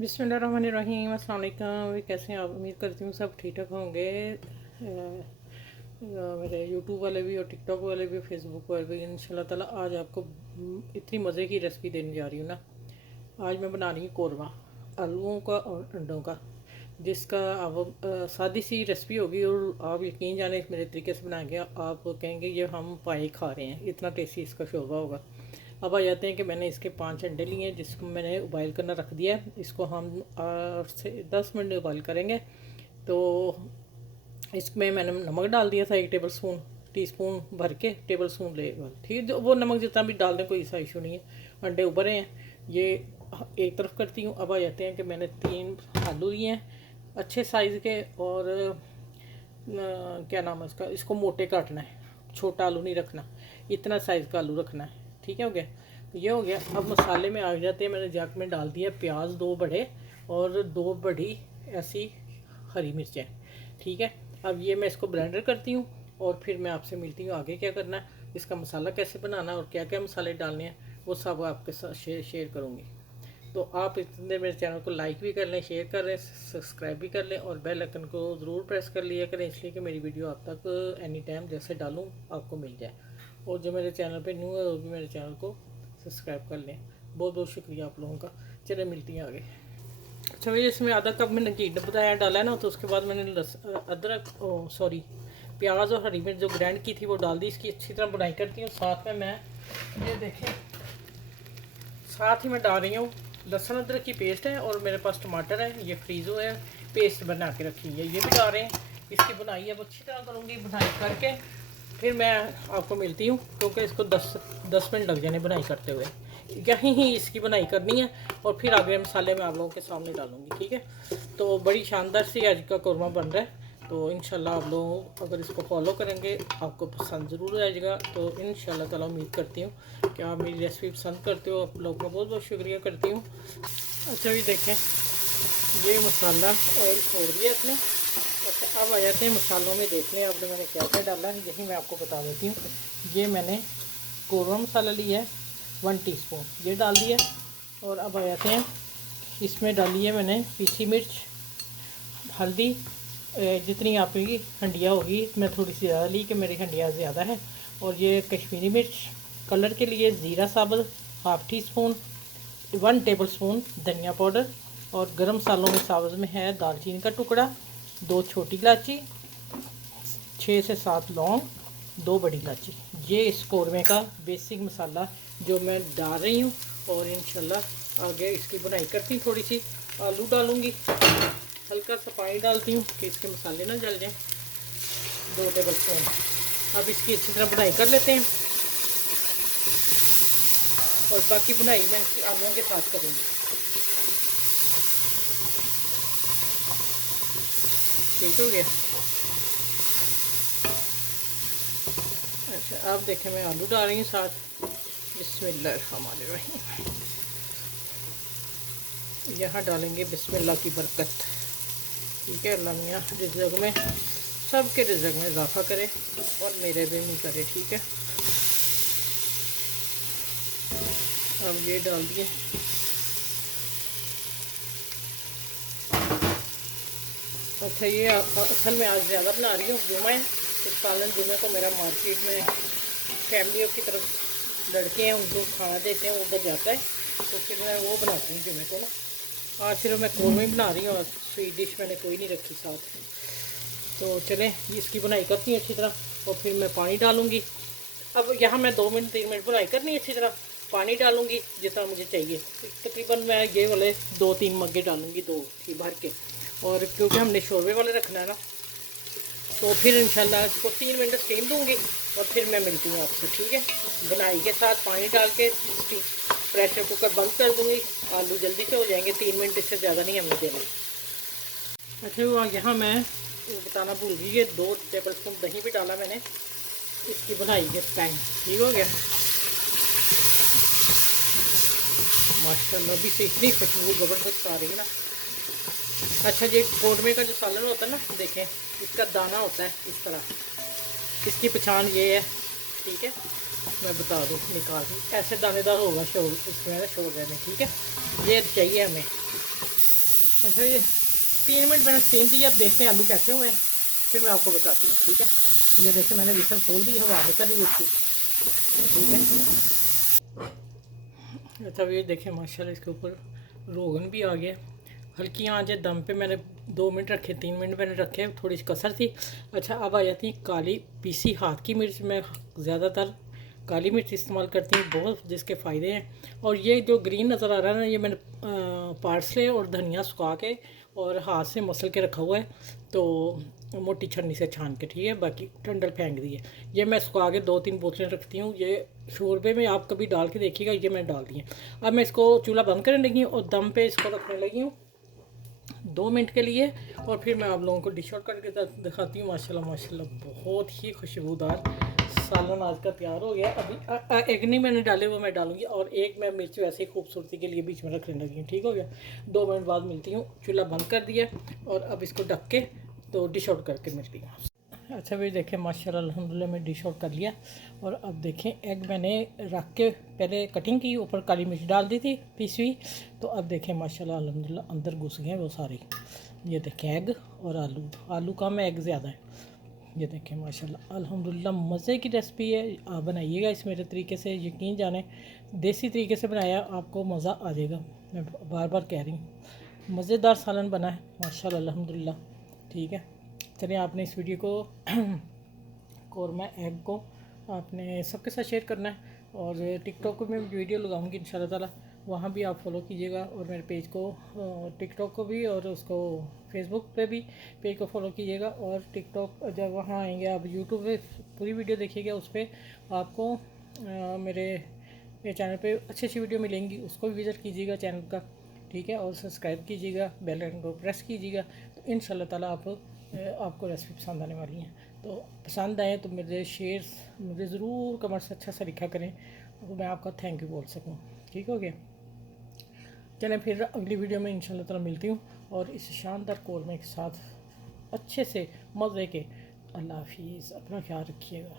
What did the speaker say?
बिस्मिल्लाहिर्रहमानिर्रहीम। अस्सलाम वालेकुम। कैसे हैं आप? उम्मीद करती हूँ सब ठीक ठाक होंगे। मेरे यूट्यूब वाले भी और टिकटॉक वाले भी और फेसबुक वाले भी इंशाल्लाह ताला आज आपको इतनी मज़े की रेसिपी देने जा रही हूँ ना। आज मैं बना रही हूँ कौरमा आलूओं का और अंडों का, जिसका आप सादी सी रेसिपी होगी और आप यकीन जाने मेरे तरीके से बनाएंगे आप कहेंगे ये हम पाए खा रहे हैं, इतना टेस्टी इसका शोरबा होगा। अब आ जाते हैं कि मैंने इसके 5 अंडे लिए हैं जिसको मैंने उबाइल करना रख दिया है। इसको हम 8 से 10 मिनट उबाइल करेंगे। तो इसमें मैंने नमक डाल दिया था 1 टेबल स्पून, टीस्पून भर के टेबल स्पून लेगा, ठीक है। जो वो नमक जितना भी डाल दें कोई ऐसा इशू नहीं है। अंडे उबले हैं, ये एक तरफ करती हूँ। अब आ जाते हैं कि मैंने 3 आलू लिए हैं अच्छे साइज़ के, और क्या नाम है इसका, इसको मोटे काटना है, छोटा आलू नहीं रखना, इतना साइज़ का आलू रखना है, ठीक है। हो गया, ये हो गया। अब मसाले में आ जाते हैं। मैंने जाग में डाल दिया प्याज 2 बड़े और 2 बड़ी ऐसी हरी मिर्चें, ठीक है। अब ये मैं इसको ब्लेंडर करती हूँ और फिर मैं आपसे मिलती हूँ आगे क्या करना है, इसका मसाला कैसे बनाना और क्या क्या मसाले डालने हैं, वो सब आपके साथ शेयर करूँगी। तो आप इतने मेरे चैनल को लाइक भी कर लें, शेयर कर लें, सब्सक्राइब भी कर लें और बेल आइकन को ज़रूर प्रेस कर लिया करें, इसलिए कि मेरी वीडियो आप तक एनी टाइम जैसे डालूँ आपको मिल जाए। और जो मेरे चैनल पे न्यू है वो भी मेरे चैनल को सब्सक्राइब कर लें। बहुत बहुत शुक्रिया आप लोगों का। चले मिलती हैं आगे। अच्छा भैया, इसमें आधा कप मैंने घी बताया डाला है ना, तो उसके बाद मैंने अदरक सॉरी प्याज और हरी मिर्च जो ग्राइंड की थी वो डाल दी। इसकी अच्छी तरह बुनाई करती हूँ। साथ में मैं ये देखें, साथ ही मैं डाल रही हूँ लहसुन अदरक की पेस्ट है, और मेरे पास टमाटर है, ये फ्रीज़ो है, पेस्ट बना के रखी है, ये भी डाल रहे हैं। इसकी बुनाई अब अच्छी तरह करूँगी, बुनाई करके फिर मैं आपको मिलती हूँ, क्योंकि इसको 10 मिनट लग जाने बुनाई करते हुए। यहीं ही इसकी बुनाई करनी है और फिर आगे मसाले मैं आप लोगों के सामने डालूँगी, ठीक है। तो बड़ी शानदार सी आज का कौरमा बन रहा है। तो इंशाल्लाह आप लोग अगर इसको फॉलो करेंगे आपको पसंद ज़रूर आएगा। तो इंशाल्लाह ताला उम्मीद करती हूँ कि आप मेरी रेसिपी पसंद करते हो। आप लोगों का बहुत बहुत शुक्रिया करती हूँ। अच्छा भी देखें, ये मसाला ऑयल छोड़ दिया इसने। अच्छा, अब आ जाते हैं मसालों में। देख लें आपने मैंने क्या क्या डाला है, यही मैं आपको बता देती हूँ। ये मैंने कौरमा मसाला लिया है 1 टीस्पून, ये डाल दिया। और अब आ जाते हैं, इसमें डाली है मैंने पीसी मिर्च, हल्दी जितनी आपकी हंडिया होगी, मैं थोड़ी सी ज़्यादा ली कि मेरी हंडिया ज़्यादा है। और ये कश्मीरी मिर्च कलर के लिए, ज़ीरा साबुत 1/2 टीस्पून, 1 टेबल स्पून धनिया पाउडर, और गरम मसालों में साबुत में है दालचीनी का टुकड़ा, 2 छोटी इलायची, 6 से 7 लौंग, 2 बड़ी इलायची। ये इस कौरमे का बेसिक मसाला जो मैं डाल रही हूँ। और इंशाल्लाह आगे इसकी बनाई करती हूँ। थोड़ी सी आलू डालूँगी, हल्का सा पानी डालती हूँ कि इसके मसाले ना जल जाएँ, 2 टेबल स्पून। अब इसकी अच्छी तरह बुनाई कर लेते हैं और बाकी बुनाई मैं आलूओं के साथ करूँगी, ठीक हो गया। अच्छा, अब देखें मैं आलू डाल रही हूँ साथ। बिस्मिल्लाहिर्रहमानिर्रहीम। यहाँ डालेंगे बिस्मिल्लाह की बरकत, ठीक है। अल्लाह मियाँ रिज़्क़ में, सबके रिज़्क़ में इजाफ़ा करे और मेरे भी नहीं करे, ठीक है। अब ये डाल दिए। अच्छा, ये असल में आज ज़्यादा बना रही हूँ, जुमा है, इस सालन जुमे को मेरा मार्केट में फैमिलियों की तरफ लड़के हैं, उनको खाना देते हैं, वो उधर जाता है, तो फिर मैं वो बनाती हूँ जुमे को ना। आज सिर्फ मैं कौरमा ही बना रही हूँ, स्वीट डिश मैंने कोई नहीं रखी साथ। तो चलें इसकी बुनाई करती हूँ अच्छी तरह और फिर मैं पानी डालूँगी। अब यहाँ मैं 2 मिनट 3 मिनट बुनाई करनी है अच्छी तरह, पानी डालूँगी जितना मुझे चाहिए। तकरीबन मैं ये वाले 2-3 मग्गे डालूँगी, 2 भर के। और क्योंकि हमने शोरबे वाले रखना है ना, तो फिर इंशाल्लाह इसको 3 मिनट स्टीम दूँगी और फिर मैं मिलती हूँ आपसे, ठीक है। बुनाई के साथ पानी डाल के प्रेशर कुकर बंद कर दूँगी, आलू जल्दी से हो जाएंगे। 3 मिनट इससे ज़्यादा नहीं हमने देना। अच्छा, यहाँ मैं बताना भूल गई, ये 2 टेबल स्पून दही भी डाला मैंने इसकी बुनाई के टाइम, ठीक हो गया। माशाल्लाह भी से इतनी खुशबू ज़बरदस्त आ रही है ना। अच्छा, ये कौरमे का जो सालन होता है ना, देखें इसका दाना होता है इस तरह, इसकी पहचान ये है, ठीक है। मैं बता दूँ, निकाल दूँ, ऐसे दानेदार होगा शोर इसमें ना, शोरबे में, ठीक है। ये चाहिए हमें। अच्छा ये 3 मिनट मैंने स्टीम दी, अब देखते हैं आलू कैसे हुए हैं, फिर मैं आपको बताती हूँ। ठीक है, ये देखिए मैंने विसल खोल दी, हवा निकल रही है उसकी। ठीक है, अच्छा ये देखें माशाल्लाह इसके ऊपर रोगन भी आ गया। हल्की आंच है, दम पे मैंने 2 मिनट रखे, 3 मिनट मैंने रखे, थोड़ी सी कसर थी। अच्छा अब आ जाती है काली पीसी हाथ की मिर्च। मैं ज़्यादातर काली मिर्च इस्तेमाल करती हूँ, बहुत जिसके फ़ायदे हैं। और ये जो ग्रीन नज़र आ रहा है ना, ये मैंने पार्सले और धनिया सुखा के और हाथ से मसल के रखा हुआ है, तो मोटी छन्नी से छान के। ठीक है, बाकी टंडल फेंक दी है। ये मैं सुखा के 2-3 बोतलें रखती हूँ। ये शोरबे में आप कभी डाल के देखिएगा, ये मैंने डाल दी है। अब मैं इसको चूल्हा बंद करने लगी हूँ और दम पे इसको रखने लगी हूँ 2 मिनट के लिए। और फिर मैं आप लोगों को डिश आउट करके दिखाती हूँ। माशाल्लाह माशाल्लाह बहुत ही खुशबूदार सालन आज का तैयार हो गया। अभी एक नहीं मैंने डाले, वो मैं डालूंगी, और एक मैं मिर्च वैसे ही खूबसूरती के लिए बीच में रखने लगी हूँ। ठीक हो गया, 2 मिनट बाद मिलती हूँ। चूल्हा बंद कर दिया और अब इसको ढक के तो डिश आउट करके मिलती हूँ। अच्छा भाई देखें माशाल्लाह अल्हम्दुलिल्लाह मैं डिश आउट कर लिया। और अब देखें एग मैंने रख के पहले कटिंग की, ऊपर काली मिर्च डाल दी थी पीसी हुई। तो अब देखें माशाल्लाह अल्हम्दुलिल्लाह अंदर घुस गए वो सारे। ये देखें एग और आलू, आलू कम है एग ज़्यादा है। ये देखें माशाल्लाह अल्हम्दुलिल्लाह मज़े की रेसिपी है। आप बनाइएगा इस मेरे तरीके से, यकीन जाने देसी तरीके से बनाया आपको मज़ा आ जाएगा। मैं बार बार कह रही हूँ, मज़ेदार सालन बना है माशाल्लाह अल्हम्दुलिल्लाह। ठीक है, चलिए आपने इस वीडियो को कौरमा एग को आपने सबके साथ शेयर करना है। और टिकटॉक को मैं वीडियो लगाऊंगी इंशाल्लाह ताला, वहाँ भी आप फॉलो कीजिएगा। और मेरे पेज को टिकटॉक को भी और उसको फेसबुक पे भी पेज को फॉलो कीजिएगा। और टिकटॉक जब वहाँ आएंगे आप यूट्यूब पे पूरी वीडियो देखिएगा, उस पर आपको मेरे चैनल पे अच्छी अच्छी वीडियो मिलेंगी, उसको भी विज़िट कीजिएगा चैनल का। ठीक है, और सब्सक्राइब कीजिएगा, बेल आइकन को प्रेस कीजिएगा। तो इंशाल्लाह ताला आपको रेसिपी पसंद आने वाली हैं। तो पसंद आए तो मुझे ज़रूर कमेंट से अच्छा सा लिखा करें, तो मैं आपका थैंक यू बोल सकूं। ठीक हो गया, चलें फिर अगली वीडियो में इंशाल्लाह ताला मिलती हूँ, और इस शानदार कौरमे के साथ अच्छे से मज़े के। अल्लाह हाफिज़, अपना ख्याल रखिएगा।